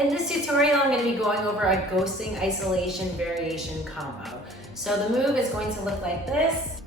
In this tutorial, I'm going to be going over a ghosting isolation variation combo. So the move is going to look like this.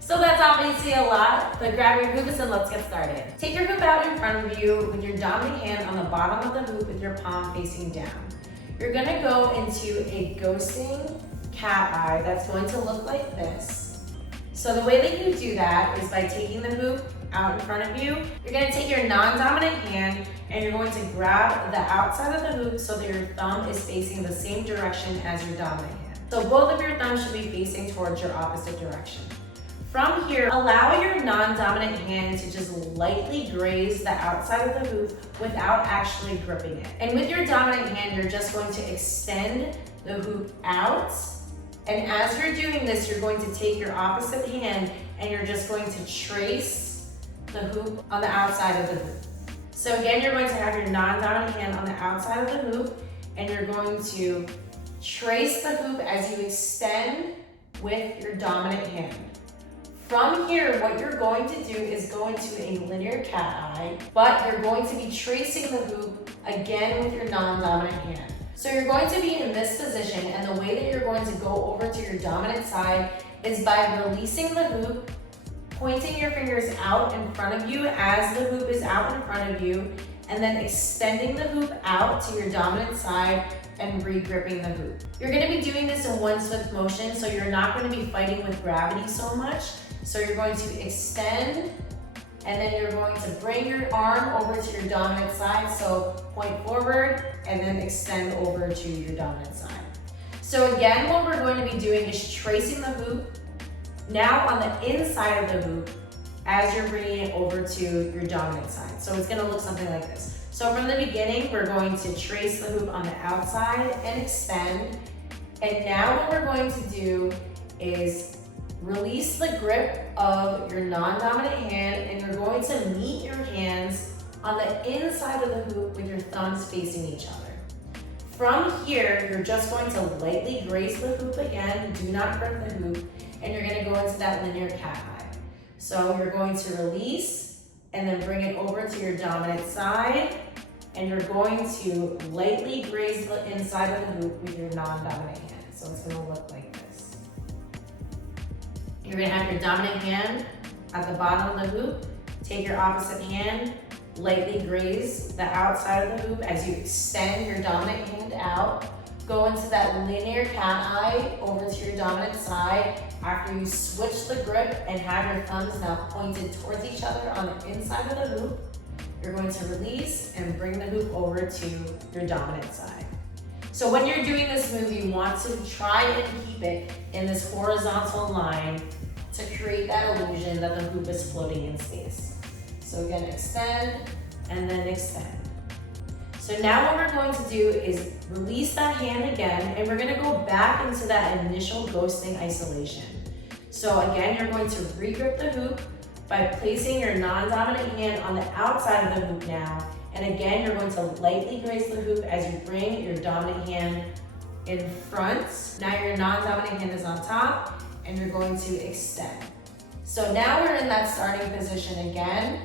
So that's obviously a lot, but grab your hoops and let's get started. Take your hoop out in front of you with your dominant hand on the bottom of the hoop with your palm facing down. You're going to go into a ghosting cat eye that's going to look like this. So the way that you do that is by taking the hoop out in front of you. You're going to take your non-dominant hand and you're going to grab the outside of the hoop so that your thumb is facing the same direction as your dominant hand. So both of your thumbs should be facing towards your opposite direction. From here, allow your non-dominant hand to just lightly graze the outside of the hoop without actually gripping it. And with your dominant hand, you're just going to extend the hoop out. And as you're doing this, you're going to take your opposite hand and you're just going to trace the hoop on the outside of the hoop. So again, you're going to have your non-dominant hand on the outside of the hoop and you're going to trace the hoop as you extend with your dominant hand. From here, what you're going to do is go into a linear cat eye, but you're going to be tracing the hoop again with your non-dominant hand. So you're going to be in this position, and the way that you're going to go over to your dominant side is by releasing the hoop, pointing your fingers out in front of you as the hoop is out in front of you, and then extending the hoop out to your dominant side and re-gripping the hoop. You're going to be doing this in one swift motion, so you're not going to be fighting with gravity so much. So you're going to extend, and then you're going to bring your arm over to your dominant side. So point forward and then extend over to your dominant side. So again, what we're going to be doing is tracing the hoop now on the inside of the hoop as you're bringing it over to your dominant side. So it's going to look something like this. So from the beginning, we're going to trace the hoop on the outside and extend. And now what we're going to do is release the grip of your non-dominant hand and you're going to meet your hands on the inside of the hoop with your thumbs facing each other. From here, you're just going to lightly graze the hoop again, do not grip the hoop, and you're going to go into that linear cat eye. So you're going to release and then bring it over to your dominant side, and you're going to lightly graze the inside of the hoop with your non-dominant hand. So it's going to look like this. You're going to have your dominant hand at the bottom of the hoop. Take your opposite hand, lightly graze the outside of the hoop as you extend your dominant hand out. Go into that linear cat eye over to your dominant side after you switch the grip and have your thumbs now pointed towards each other on the inside of the hoop. You're going to release and bring the hoop over to your dominant side. So when you're doing this move, you want to try and keep it in this horizontal line to create that illusion that the hoop is floating in space. So again, extend and then extend. So now what we're going to do is release that hand again, and we're going to go back into that initial ghosting isolation. So again, you're going to re-grip the hoop by placing your non-dominant hand on the outside of the hoop now. And again, you're going to lightly graze the hoop as you bring your dominant hand in front. Now your non-dominant hand is on top and you're going to extend. So now we're in that starting position again,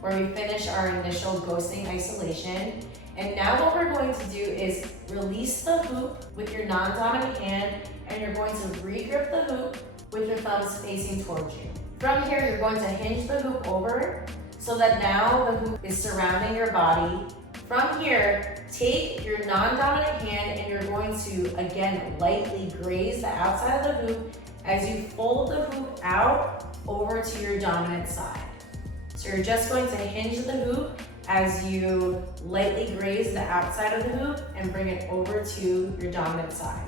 where we finish our initial ghosting isolation. And now what we're going to do is release the hoop with your non-dominant hand, and you're going to re-grip the hoop with your thumbs facing towards you. From here, you're going to hinge the hoop over so that now the hoop is surrounding your body. From here, take your non-dominant hand and you're going to, again, lightly graze the outside of the hoop as you fold the hoop out over to your dominant side. So you're just going to hinge the hoop as you lightly graze the outside of the hoop and bring it over to your dominant side.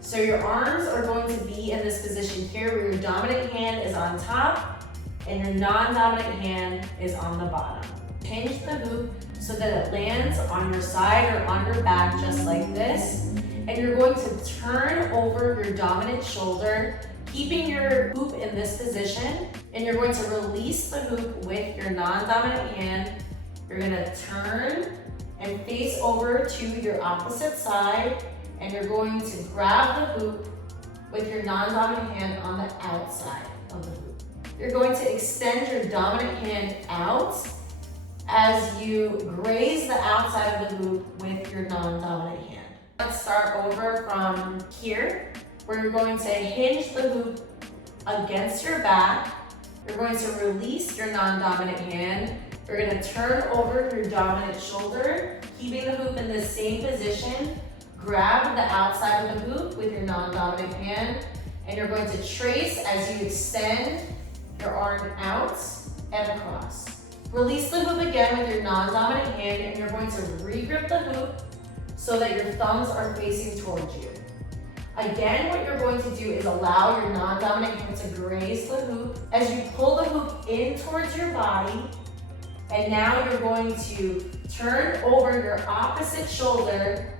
So your arms are going to be in this position here where your dominant hand is on top and your non-dominant hand is on the bottom. Hinge the hoop so that it lands on your side or on your back just like this. And you're going to turn over your dominant shoulder, keeping your hoop in this position, and you're going to release the hoop with your non-dominant hand. You're gonna turn and face over to your opposite side, and you're going to grab the hoop with your non-dominant hand on the outside of the you're going to extend your dominant hand out as you graze the outside of the hoop with your non-dominant hand. Let's start over from here, where you're going to hinge the hoop against your back. You're going to release your non-dominant hand. You're going to turn over your dominant shoulder, keeping the hoop in the same position. Grab the outside of the hoop with your non-dominant hand, and you're going to trace as you extend your arm out and across. Release the hoop again with your non-dominant hand, and you're going to re-grip the hoop so that your thumbs are facing towards you. Again, what you're going to do is allow your non-dominant hand to graze the hoop as you pull the hoop in towards your body. And now you're going to turn over your opposite shoulder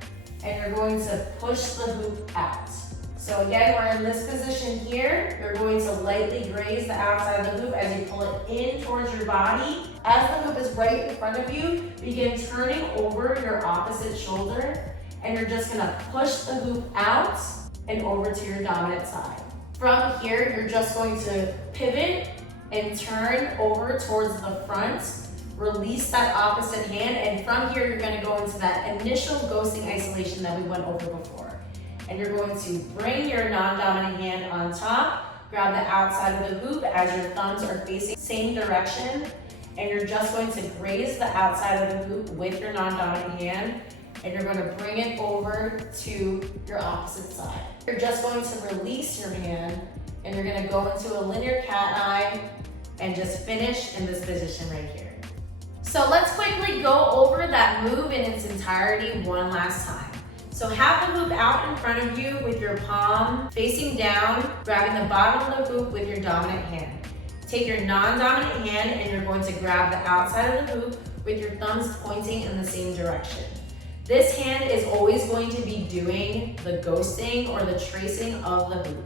and you're going to push the hoop out. So again, we're in this position here. You're going to lightly graze the outside of the hoop as you pull it in towards your body. As the hoop is right in front of you, begin turning over your opposite shoulder, and you're just gonna push the hoop out and over to your dominant side. From here, you're just going to pivot and turn over towards the front. Release that opposite hand, and from here, you're gonna go into that initial ghosting isolation that we went over before. And you're going to bring your non-dominant hand on top, grab the outside of the hoop as your thumbs are facing the same direction, and you're just going to graze the outside of the hoop with your non-dominant hand, and you're going to bring it over to your opposite side. You're just going to release your hand, and you're going to go into a linear cat-eye and just finish in this position right here. So let's quickly go over that move in its entirety one last time. So have the hoop out in front of you with your palm facing down, grabbing the bottom of the hoop with your dominant hand. Take your non-dominant hand and you're going to grab the outside of the hoop with your thumbs pointing in the same direction. This hand is always going to be doing the ghosting or the tracing of the hoop.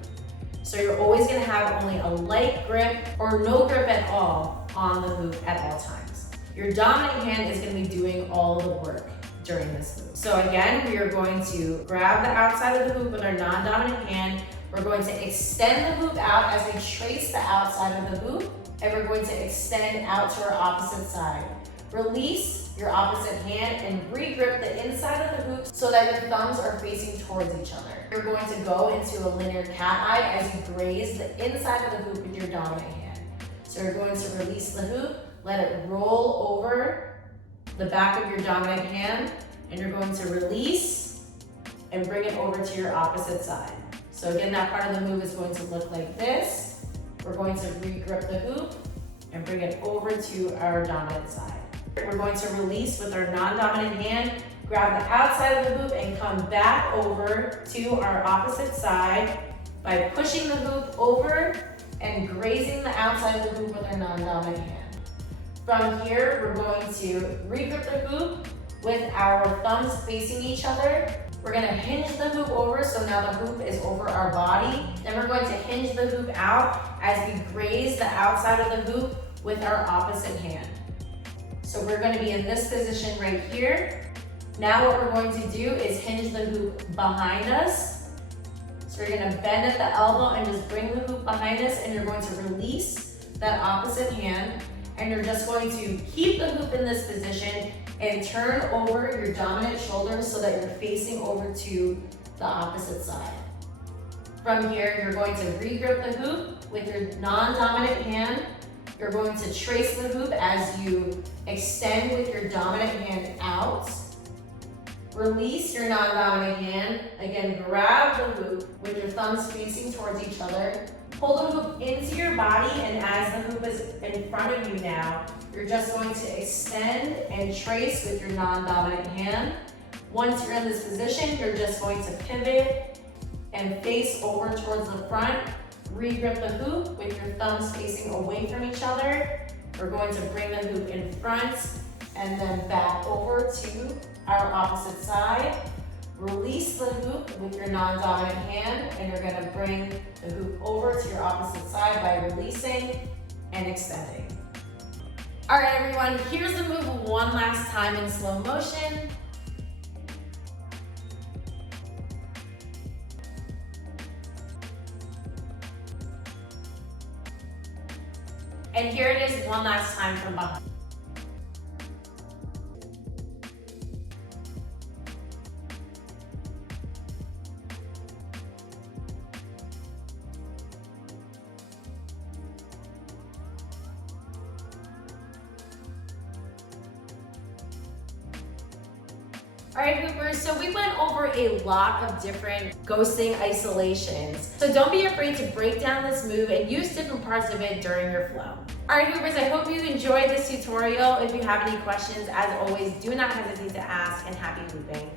So you're always going to have only a light grip or no grip at all on the hoop at all times. Your dominant hand is going to be doing all the work during this move. So again, we are going to grab the outside of the hoop with our non-dominant hand. We're going to extend the hoop out as we trace the outside of the hoop, and we're going to extend out to our opposite side. Release your opposite hand and re-grip the inside of the hoop so that your thumbs are facing towards each other. You're going to go into a linear cat-eye as you graze the inside of the hoop with your dominant hand. So you're going to release the hoop, let it roll over the back of your dominant hand, and you're going to release and bring it over to your opposite side. So again, that part of the move is going to look like this. We're going to re-grip the hoop and bring it over to our dominant side. We're going to release with our non-dominant hand, grab the outside of the hoop and come back over to our opposite side by pushing the hoop over and grazing the outside of the hoop with our non-dominant hand. From here, we're going to re-grip the hoop with our thumbs facing each other. We're going to hinge the hoop over, so now the hoop is over our body. Then we're going to hinge the hoop out as we graze the outside of the hoop with our opposite hand. So we're going to be in this position right here. Now what we're going to do is hinge the hoop behind us. So you're going to bend at the elbow and just bring the hoop behind us, and you're going to release that opposite hand. And you're just going to keep the hoop in this position and turn over your dominant shoulder so that you're facing over to the opposite side. From here, you're going to re-grip the hoop with your non-dominant hand. You're going to trace the hoop as you extend with your dominant hand out. Release your non-dominant hand. Again, grab the hoop with your thumbs facing towards each other. Pull the hoop into your body, and as the hoop is in front of you now, you're just going to extend and trace with your non-dominant hand. Once you're in this position, you're just going to pivot and face over towards the front. Re-grip the hoop with your thumbs facing away from each other. We're going to bring the hoop in front and then back over to our opposite side. Release the hoop with your non-dominant hand, and you're going to bring the hoop over to your opposite side by releasing and extending. All right, everyone, here's the move one last time in slow motion. And here it is one last time from behind. All right, Hoopers, so we went over a lot of different ghosting isolations. So don't be afraid to break down this move and use different parts of it during your flow. All right, Hoopers, I hope you enjoyed this tutorial. If you have any questions, as always, do not hesitate to ask, and happy hooping.